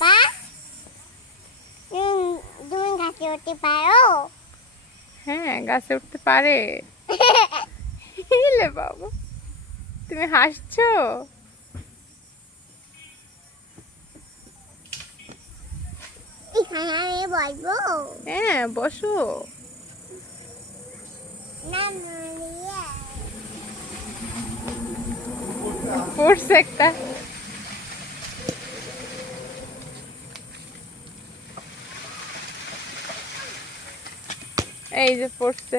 পাপা, তুমি গাছে উঠতে পারো? হ্যাঁ, গাছে উঠতে পারে। ইলে বাবা, তুমি হাসছো? এখানে আমি বলবো হ্যাঁ, বসো। না মারিয়া। পড়ছে একটা। এই যে পড়ছে।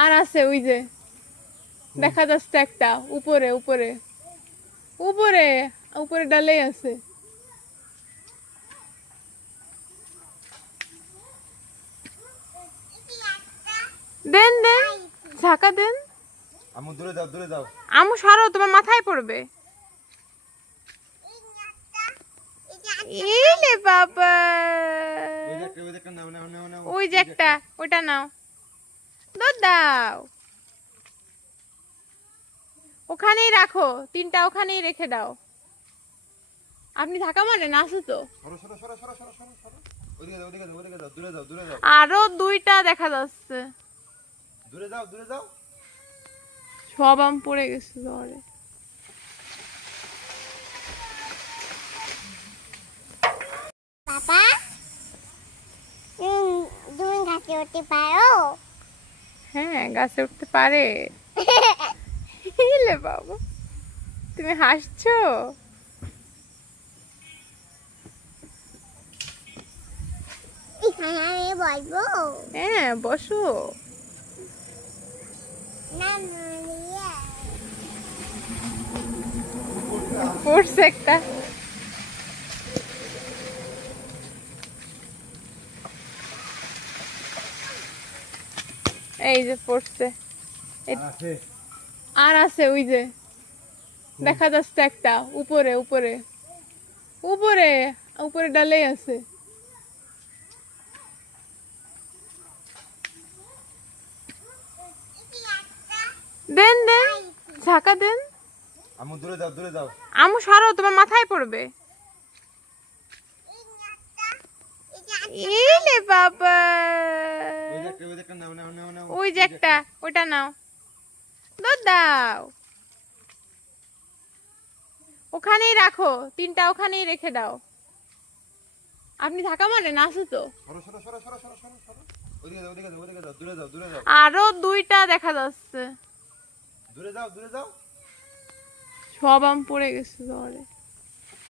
আর আছে ওই যে দেখা যাচ্ছে একটা উপরে উপরে উপরে উপরে ডালেই আছে। দেন দেন, ঝাঁকা দেন। আমু দূরে যাও, দূরে যাও। আমু সরো, তোমার মাথায় পড়বে। ইলে বাবা, ওই যে একটা নাও, নাও, নাও, নাও। ওই যে একটা, ওটা নাও, দুধ দাও। ওখানেই রাখো, তিনটা ওখানেই রেখে দাও। আপনি ধাক্কা মারেন, আসো তো। সরো, সরো, সরো, সরো, সরো, সরো, সরো। ওদিকে যাও, ওদিকে যাও, ওদিকে যাও, দূরে যাও, দূরে যাও। আরো দুইটা দেখা যাচ্ছে। দূরে যাও, দূরে যাও। সব আম পড়ে গেছে ঝড়ে। পাপা, তুমি গাছে উঠতে পারো? হ্যাঁ, গাছে উঠতে পারে। ইলে বাবা, তুমি হাসছো? এখানে আমি বলবো হ্যাঁ, বসো। না মারিয়া। পড়ছে একটা। এই যে পড়ছে। আর আছে ওই যে দেখা যাচ্ছে একটা উপরে উপরে উপরে উপরে ডালেই আছে। দেন দেন, ঝাঁকা দেন। আমু দূরে যাও, দূরে যাও। আমু সরো, তোমার মাথায় পড়বে। ইলে বাবা, ওই যে একটা নাও, নাও, নাও, নাও। ওই যে একটা, ওটা নাও, দুধ দাও। ওখানেই রাখো, তিনটা ওখানেই রেখে দাও। আপনি ধাক্কা মারেন, আসো তো। সরো, সরো, সরো, সরো, সরো, সরো, সরো। ওদিকে যাও, ওদিকে যাও, ওদিকে যাও, দূরে যাও, দূরে যাও। আরো দুইটা দেখা যাচ্ছে। দূরে যাও, দূরে যাও। সব আম পড়ে গেছে ঝড়ে।